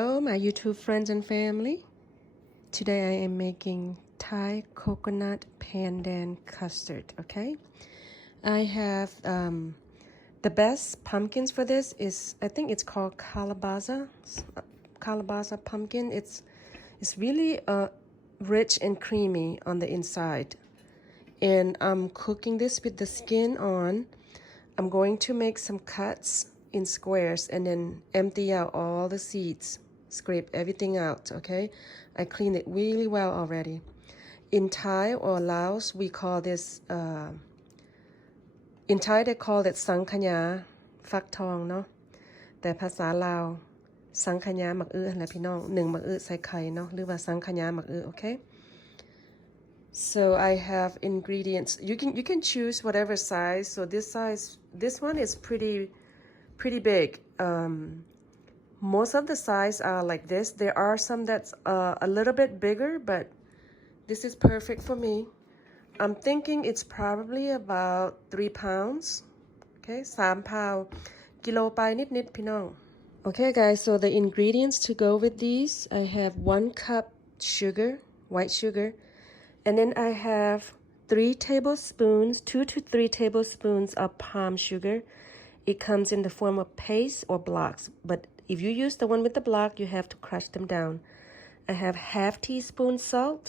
Hello, my YouTube friends and family. Today I am making Thai coconut pandan custard, okay? I have the best pumpkins for this is, I think it's called calabaza pumpkin. It's really rich and creamy on the inside. And I'm cooking this with the skin on. I'm going to make some cuts in squares and then empty out all the seeds, scrape everything out, okay? I cleaned it really well already. In Thai or Laos, we call this, in Thai they call it สังขยา ฟักทองเนาะ แต่ภาษาลาว สังขยาหมักอื้อแหละพี่น้อง 1 หมักอื้อใส่ไข่เนาะ หรือว่าสังขยาหมักอื้อ okay? So I have ingredients. You can choose whatever size. So this one is pretty big. Most of the size are like this. There are some that's a little bit bigger, but this is perfect for me. I'm thinking it's probably about 3 pounds. Okay, 3 pound. กิโลไปนิดพี่น้อง Okay guys, so the ingredients to go with these, I have 1 cup sugar, white sugar. And then I have 3 tablespoons, 2 to 3 tablespoons of palm sugar. It comes in the form of paste or blocks, but if you use the one with the block, you have to crush them down. I have half teaspoon salt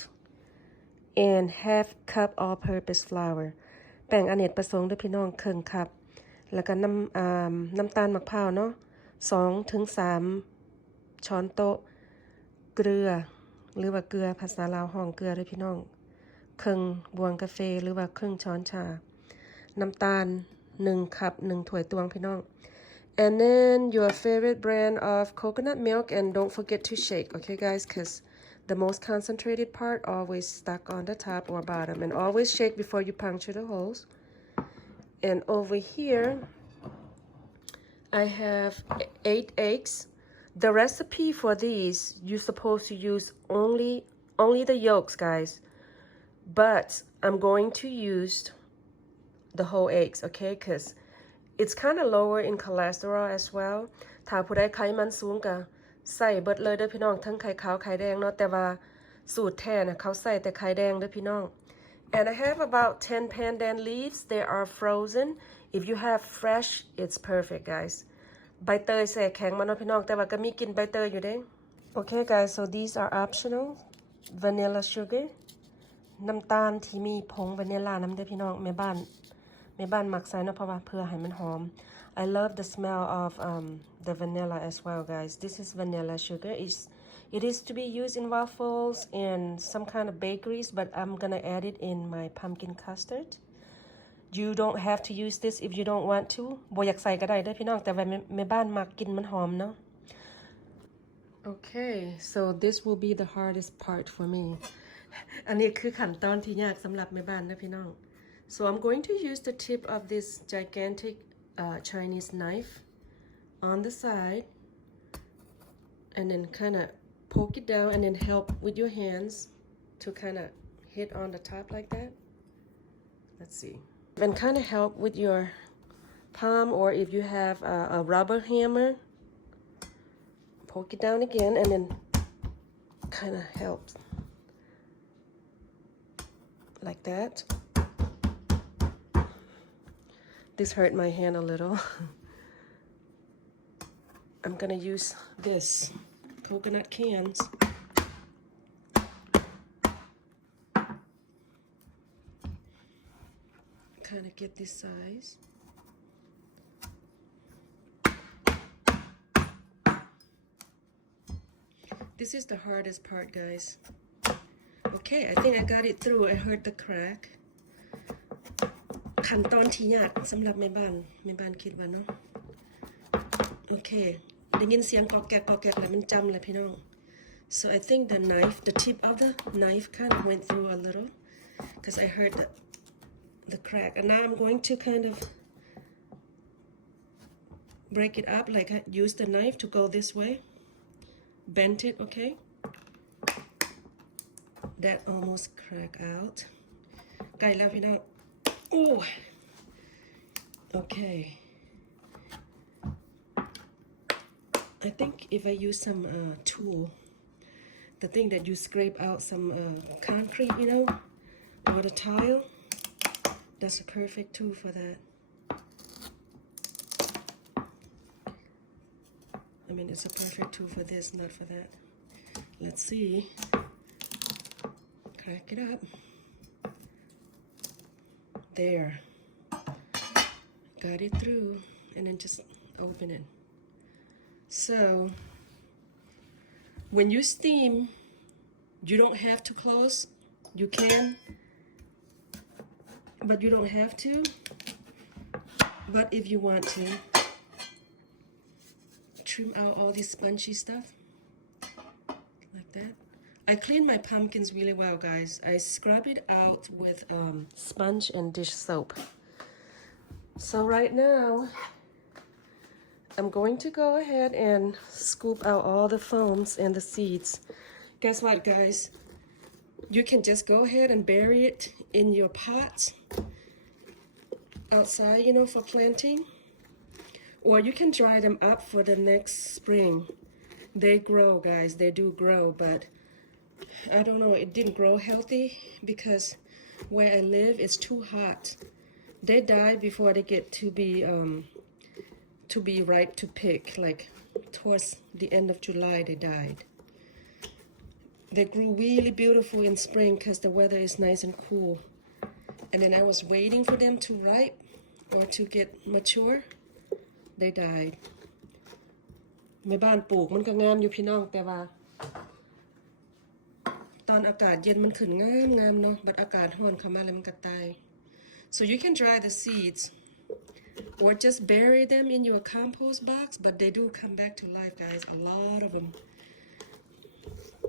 and half cup all-purpose flour. แป้งอเนกประสงค์ด้วยพี่น้องครึ่งคัพแล้วก็น้ำตาลมะพร้าวเนาะ2 ถึง 3 ช้อนโต๊ะเกลือหรือว่าเกลือภาษาลาวห้องเกลือด้วยพี่น้องครึ่งบวงกาแฟหรือว่าครึ่งช้อนชาน้ำตาล1 คัพ 1 ถ้วยตวงพี่น้อง and then your favorite brand of coconut milk and don't forget to shake, okay guys, because the most concentrated part always stuck on the top or bottom, and always shake before you puncture the holes. And over here I have 8 eggs. The recipe for these, you're supposed to use only the yolks, guys. But I'm going to use the whole eggs, okay? Because it's kind of lower in cholesterol as well. ถ้าผู้ใดไขมันสูงก็ใส่เบิดเลยเด้อพี่น้องทั้งไข่ขาวไข่แดงเนาะแต่ว่าสูตรแท้น่ะเขาใส่แต่ไข่แดงเด้อพี่น้อง And I have about 10 pandan leaves. They are frozen. If you have fresh, it's perfect, guys. ใบเตยแช่แข็งมาเนาะพี่น้องแต่ว่าก็มีกลิ่นใบเตยอยู่เด้ Okay guys, so these are optional. Vanilla sugar. น้ำตาลที่มีผงวานิลลาน้ำเด้อพี่น้องแม่บ้านหมักใส่เนาะเพราะว่าเพื่อให้มันหอม I love the smell of the vanilla as well, guys. This is vanilla sugar. It is to be used in waffles and some kind of bakeries, but I'm gonna add it in my pumpkin custard. You don't have to use this if you don't want to. บ่อยากใส่ก็ได้เด้อพี่น้องแต่ว่าแม่บ้านมักกินมันหอมเนาะ Okay, so this will be the hardest part for me. อันนี้คือขั้นตอนที่ยากสำหรับแม่บ้านนะพี่น้อง So I'm going to use the tip of this gigantic Chinese knife on the side and then kind of poke it down and then help with your hands to kind of hit on the top like that. Let's see. And kind of help with your palm, or if you have a rubber hammer, poke it down again and then kind of helps like that. This hurt my hand a little. I'm gonna use this coconut cans. Kind of get this size. This is the hardest part, guys. Okay, I think I got it through. I heard the crack. ขั้นตอนที่ยากสำหรับแม่บ้านคิดว่าเนาะโอเคได้ยินเสียงกอกแกกแล้วมันจำเลยพี่น้อง so I think the tip of the knife kind of went through a little because I heard the crack, and now I'm going to kind of break it up, like I use the knife to go this way, bend it, okay? That almost cracked out. ใกล้แล้วพี่น้อง Oh, okay. I think if I use some tool, the thing that you scrape out some concrete, you know, or the tile, that's a perfect tool for that. I mean, it's a perfect tool for this, not for that. Let's see. Crack it up. There. Got it through, and then just open it. So when you steam, you don't have to close. You can, but you don't have to. But if you want to, trim out all this spongy stuff like that. I clean my pumpkins really well, guys. I scrub it out with sponge and dish soap. So right now, I'm going to go ahead and scoop out all the foams and the seeds. Guess what, guys? You can just go ahead and bury it in your pots outside, you know, for planting. Or you can dry them up for the next spring. They grow, guys. They do grow, but I don't know. It didn't grow healthy because where I live, it's too hot. They die before they get to be ripe to pick. Like towards the end of July, they died. They grew really beautiful in spring because the weather is nice and cool. And then I was waiting for them to ripe or to get mature. They died. แม่บ้านปลูกมันก็งามอยู่พี่น้องแต่ว่าตอนอากาศเย็นมันขึ้นงามเนาะบัดอากาศร้อนเข้ามาแล้วมันก็ตาย so you can dry the seeds or just bury them in your compost box, but they do come back to life, guys. A lot of them.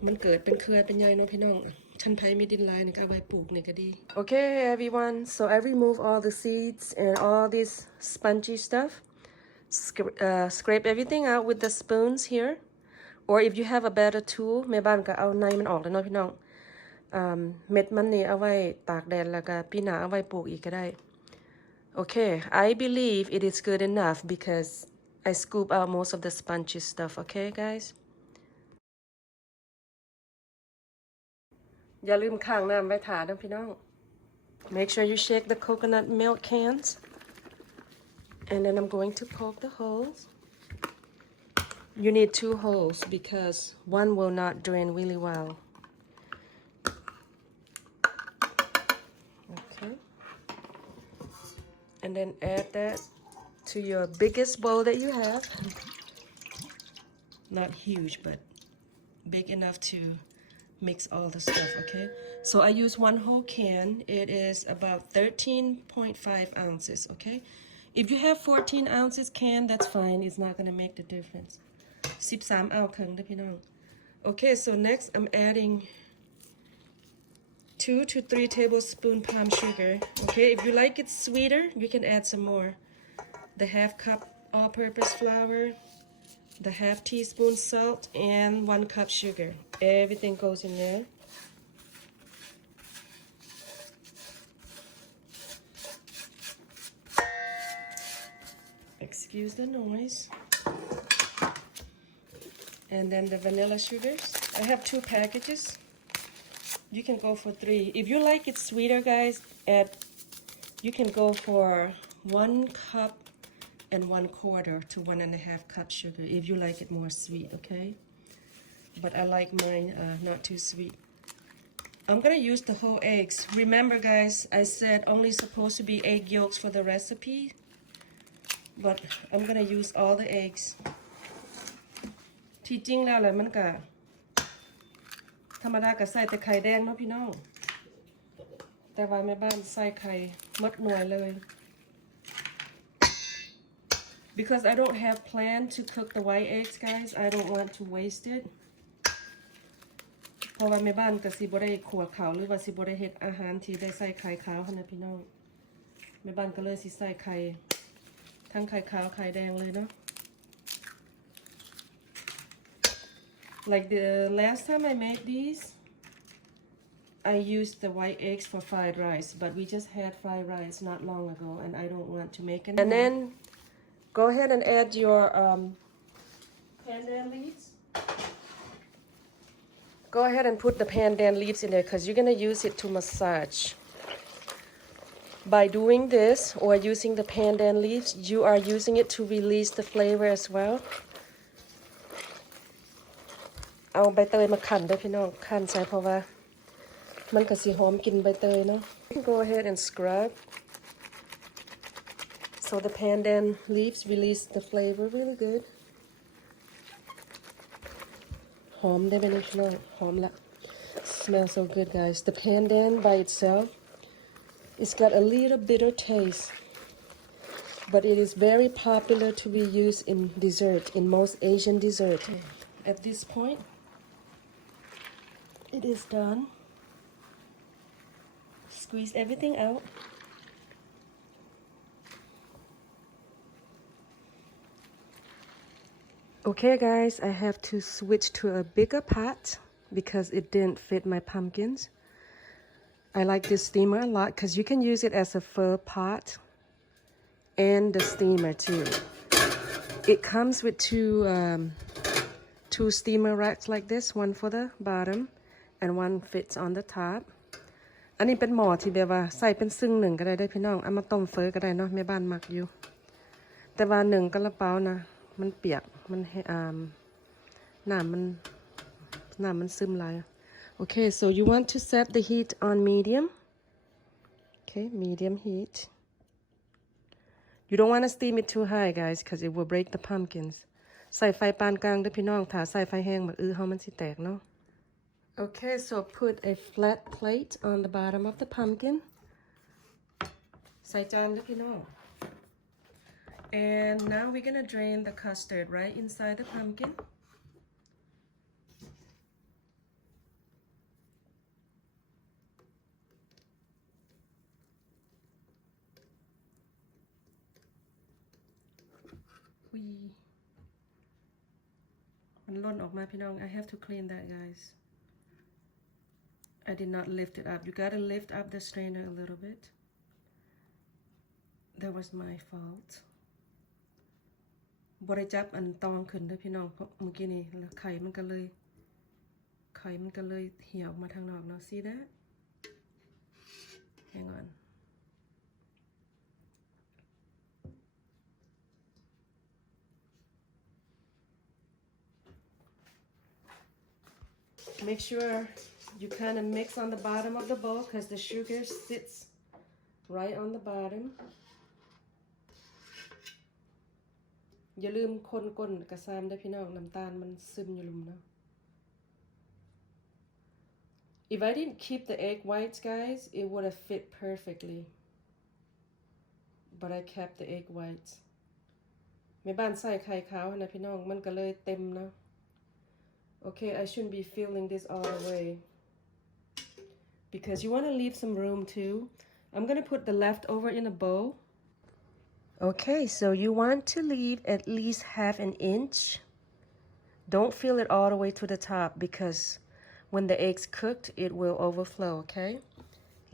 มันเกิดเป็นเครือเป็นใยเนาะพี่น้องฉันไผมีดินหลายนี่ก็เอาไว้ปลูกนี่ก็ดี Okay, everyone, so I remove all the seeds and all this spongy stuff. Scrape everything out with the spoons here, or if you have a better tool แม่บ้านก็เอาในมันออกแล้วเนาะพี่น้องเม็ดมันนี่เอาไว้ตากแดดแล้วก็ปีหน้าเอาไว้ปลูกอีกก็ได้ Okay, I believe it is good enough because I scoop out most of the spongy stuff. Okay, guys. อย่าลืมข้างน้ำไว้ถ่านะพี่น้อง Make sure you shake the coconut milk cans. And then I'm going to poke the holes. You need 2 holes because one will not drain really well. Okay. And then add that to your biggest bowl that you have. Not huge, but big enough to mix all the stuff, okay? So I use 1 whole can. It is about 13.5 ounces, okay? If you have 14 ounces can, that's fine. It's not going to make the difference. 13 ounce ครึ่งนะพี่น้อง Okay, so next I'm adding 2 to 3 tablespoons palm sugar. Okay, if you like it sweeter, you can add some more. The half cup all-purpose flour, the half teaspoon salt, and 1 cup sugar. Everything goes in there. Excuse the noise. And then the vanilla sugars. I have 2 packages. You can go for 3. If you like it sweeter, guys, you can go for 1 cup and 1/4 to 1.5 cup sugar if you like it more sweet, okay? But I like mine not too sweet. I'm gonna use the whole eggs. Remember, guys, I said only supposed to be egg yolks for the recipe. But I'm gonna use all the eggs. ที่จริงแล้วแหละมันก็ธรรมดาก็ใส่แต่ไข่แดงเนาะพี่น้องแต่ว่าแม่บ้านใส่ไข่หมดหน่วยเลย Because I don't have plan to cook the white eggs, guys. I don't want to waste it. เพราะว่าแม่บ้านก็สิบ่ได้ขั่วขาวหรือว่าสิบ่ได้เฮ็ดอาหารที่ได้ใส่ไข่ขาวหั่นนะพี่น้องแม่บ้านก็เลยสิใส่ไข่ทั้งไข่ขาวไข่แดงเลยเนาะ Like the last time I made these, I used the white eggs for fried rice, but we just had fried rice not long ago, and I don't want to make it. And then go ahead and add your pandan leaves. Go ahead and put the pandan leaves in there because you're going to use it to massage. By doing this or using the pandan leaves, you are using it to release the flavor as well. เอาใบเตยมาคั่นด้วยพี่น้องคั่นใส่เพราะว่ามันก็สิหอมกลิ่นใบเตยเนาะ Go ahead and scrub. So the pandan leaves release the flavor really good. หอมได้ไหมพี่น้องหอมละ Smells so good, guys. The pandan by itself, it's got a little bitter taste, but it is very popular to be used in dessert, in most Asian dessert. At this point, it is done. Squeeze everything out. Okay, guys, I have to switch to a bigger pot because it didn't fit my pumpkins. I like this steamer a lot because you can use it as a fur pot and the steamer too. It comes with two steamer racks like this, one for the bottom and one fits on the top. อันนี้เป็นหม้อที่แบบว่าใส่เป็นซึ่งหนึ่งก็ได้ได้พี่น้องเอามาต้มเฟอก็ได้เนาะแม่บ้านมักอยู่แต่ว่าหนึ่งกระเป๋านะมันเปียกมันน้ำมันซึมไหล Okay, so you want to set the heat on medium. Okay, medium heat. You don't want to steam it too high, guys, because it will break the pumpkins. ใส่ไฟปานกลางด้วยพี่น้องถ้าใส่ไฟแห้งมันเฮามันสิแตกเนาะ Okay, so put a flat plate on the bottom of the pumpkin. ใส่จานด้วยพี่น้อง And now we're gonna drain the custard right inside the pumpkin.มันล่นออกมาพี่น้อง I have to clean that, guys. I did not lift it up. You gotta lift up the strainer a little bit. That was my fault. บ่ได้จับอันตองขึ้นเด้อพี่น้องเพราะเมื่อกี้นี่ไข่มันก็เลยเหี่ยวออกมาทางนอกเนาะ See that? Hang on. Make sure you kind of mix on the bottom of the bowl because the sugar sits right on the bottom. อย่าลืมคนก้นกระซามได้พี่น้องน้ำตาลมันซึมอยู่ลุมเนาะ If I didn't keep the egg whites, guys, it would have fit perfectly. But I kept the egg whites. แม่บ้านใส่ไข่ขาวนะพี่น้องมันก็เลยเต็มเนาะ Okay, I shouldn't be filling this all the way because you want to leave some room too. I'm going to put the leftover in a bowl. Okay, so you want to leave at least half an inch. Don't fill it all the way to the top because when the egg's cooked, it will overflow, okay?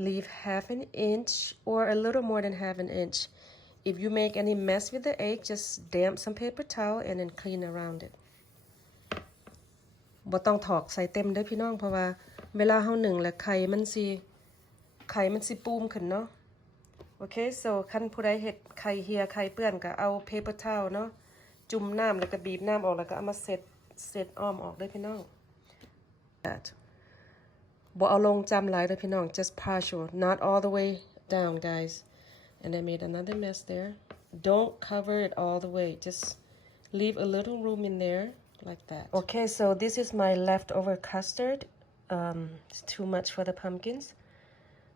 Leave half an inch or a little more than half an inch. If you make any mess with the egg, just damp some paper towel and then clean around it. บ่ต้องถอกใส่เต็มเด้อพี่น้องเพราะว่าเวลาเฮานึ่งแล้วไข่มันสิปูมขึ้นเนาะ Okay, so คันผู้ใดเฮ็ดไข่เหี่ยไข่เปื้อนก็เอา paper towel เนาะจุ่มน้ำแล้วก็บีบน้ำออกแล้วก็เอามาเสร็จอ้อมออกเด้อพี่น้อง บ่เอาลงจำหลายเด้อพี่น้อง just partial, not all the way down, guys. And I made another mess there. Don't cover it all the way. Just leave a little room in there. Like that. Okay, so this is my leftover custard. It's too much for the pumpkins.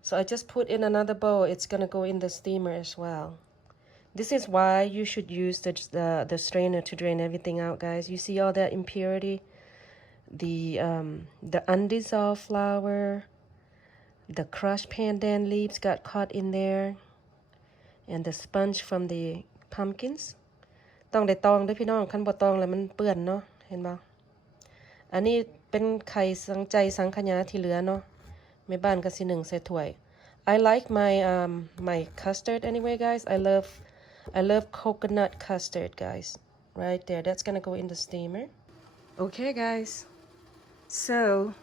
So I just put in another bowl. It's gonna go in the steamer as well. This is why you should use the strainer to drain everything out, guys. You see all that impurity, the undissolved flour, the crushed pandan leaves got caught in there, and the sponge from the pumpkins. ต้องได้ตองด้วยพี่น้องคันบ่ตองแล้วมันเปื้อนเนาะเห็นบ่อันนี้เป็นไข่สังขยาที่เหลือเนาะแม่บ้านก็สินึ่งใส่ถ้วย I like my custard anyway, guys. I love coconut custard, guys. right there. That's gonna go in the steamer. Okay, guys. So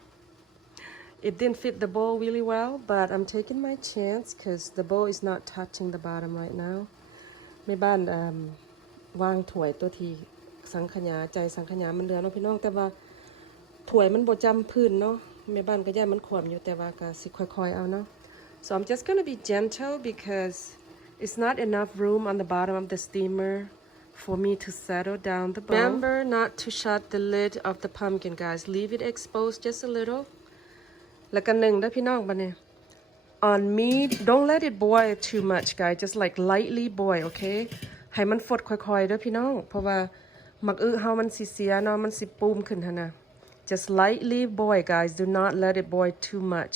it didn't fit the bowl really well, but I'm taking my chance because the bowl is not touching the bottom right now แม่บ้านวางถ้วยตัวที่สังขยาใจสังขยามันเหลือเนาะพี่น้องแต่ว่าถ้วยมันบ่จำพื้นเนาะแม่บ้านก็ย่ามันขวมอยู่แต่ว่าก็สิค่อยๆเอาเนาะ so I'm just gonna be gentle because it's not enough room on the bottom of the steamer for me to settle down the bowl. Remember not to shut the lid of the pumpkin, guys. Leave it exposed just a little. แล้วก็นึ่งได้พี่น้องบัดนี้ on don't let it boil too much, guys. Just like lightly boil, okay? ให้มันฟดค่อยๆเด้อพี่น้องเพราะว่าหมักอึเฮามันสิเสียเนาะมันสิปูมขึ้นหั่นน่ะ just lightly boil, guys. Do not let it boil too much.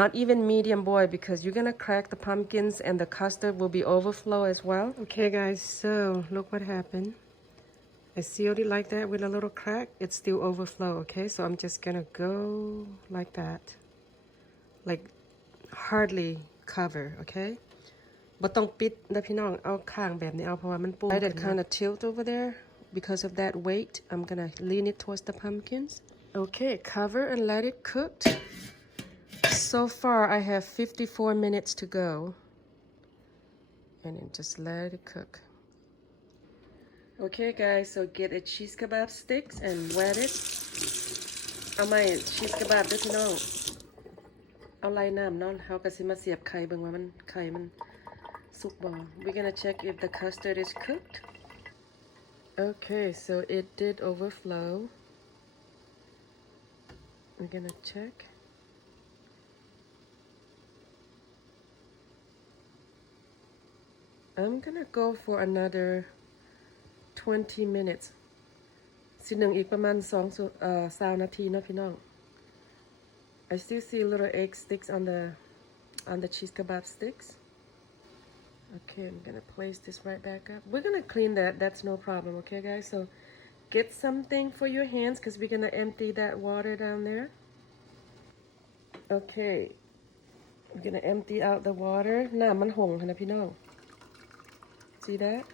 Not even medium boil because you're gonna crack the pumpkins and the custard will be overflow as well. Okay, guys, so look what happened. I sealed it like that with a little crack. It's still overflow, okay? So I'm just gonna go like that. Like hardly cover, okay? บ่ต้องปิดนะพี่น้องเอาข้างแบบนี้เอาเพราะว่ามันปูthat kind of tilt over there because of that weight. I'm gonna lean it towards the pumpkins. Okay, cover and let it cook. So far I have 54 minutes to go. And then just let it cook. Okay, guys, so get a cheese kebab sticks and wet it. เอาไม่ cheese kebab ด้วยพี่น้องเอาไล่น้ำเนาะเฮาก็สิมาเสียบไข่เบิ่งว่ามันไข่มันสุกบ่ We're gonna check if the custard is cooked. Okay, so it did overflow. We're gonna check. I'm gonna go for another 20 minutes สิหนึ่งอีกประมาณ20 นาทีเนาะพี่น้อง I still see little egg sticks on the cheese kebab sticks. Okay, I'm gonna place this right back up. We're gonna clean that. That's no problem. Okay, guys. So get something for your hands because we're gonna empty that water down there. Okay, we're gonna empty out the water. น้ำมันหงค่ะนะพี่น้อง See that?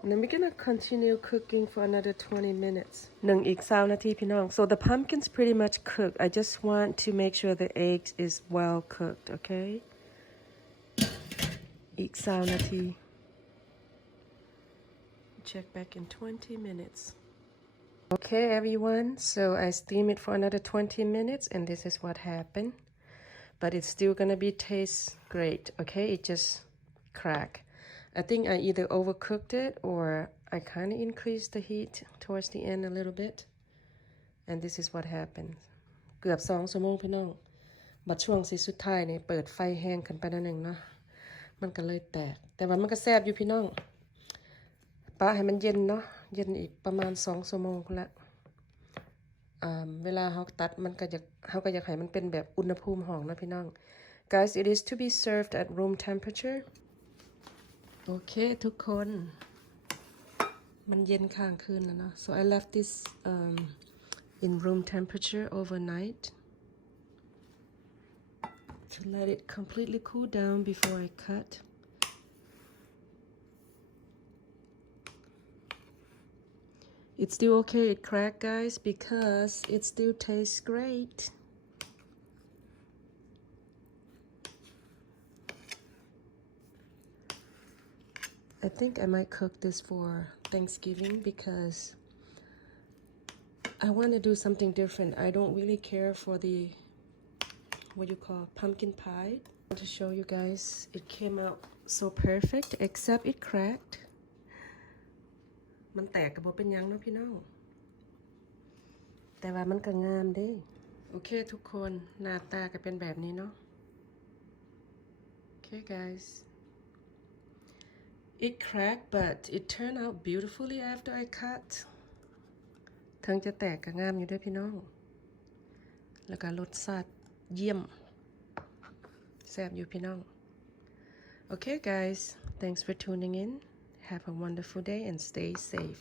And then we're gonna continue cooking for another 20 minutes. หนึ่งอีก20 นาทีพี่น้อง So the pumpkin's pretty much cooked. I just want to make sure the eggs is well cooked, okay? อีก20 นาที Check back in 20 minutes. Okay, everyone. So I steam it for another 20 minutes, and this is what happened. But it's still gonna be taste great, okay? It just cracked. I think I either overcooked it or I kind of increased the heat towards the end a little bit. And this is what happened. เกือบ2 ชั่วโมงพี่น้องบัดช่วงสิสุดท้ายนี่เปิดไฟแห้งขึ้นไปนิดนึงเนาะมันก็เลยแตกแต่ว่ามันก็แซ่บอยู่พี่น้องปะให้มันเย็นเนาะเย็นอีกประมาณ2 ชั่วโมงละเวลาเฮาตัดมันก็จะเฮาก็อยากให้มันเป็นแบบอุณหภูมิห้องนะพี่น้อง Guys, it is to be served at room temperature. โอเคทุกคนมันเย็นข้างคืนแล้วเนาะ so I left this in room temperature overnight to let it completely cool down before I cut. It's still okay it cracked, guys, because it still tastes great. I think I might cook this for Thanksgiving because I want to do something different. I don't really care for the what you call pumpkin pie. I want to show you guys it came out so perfect except it cracked. มันแตกก็บ่เป็นหยังเนาะพี่น้องแต่ว่ามันก็งามเด้โอเคทุกคนหน้าตาก็เป็นแบบนี้เนาะ Okay, guys. It cracked, but it turned out beautifully after I cut. ถึงจะแตกก็งามอยู่ด้วยพี่น้องแล้วก็รสชาติเยี่ยมแซ่บอยู่พี่น้อง Okay, guys. Thanks for tuning in. Have a wonderful day and stay safe.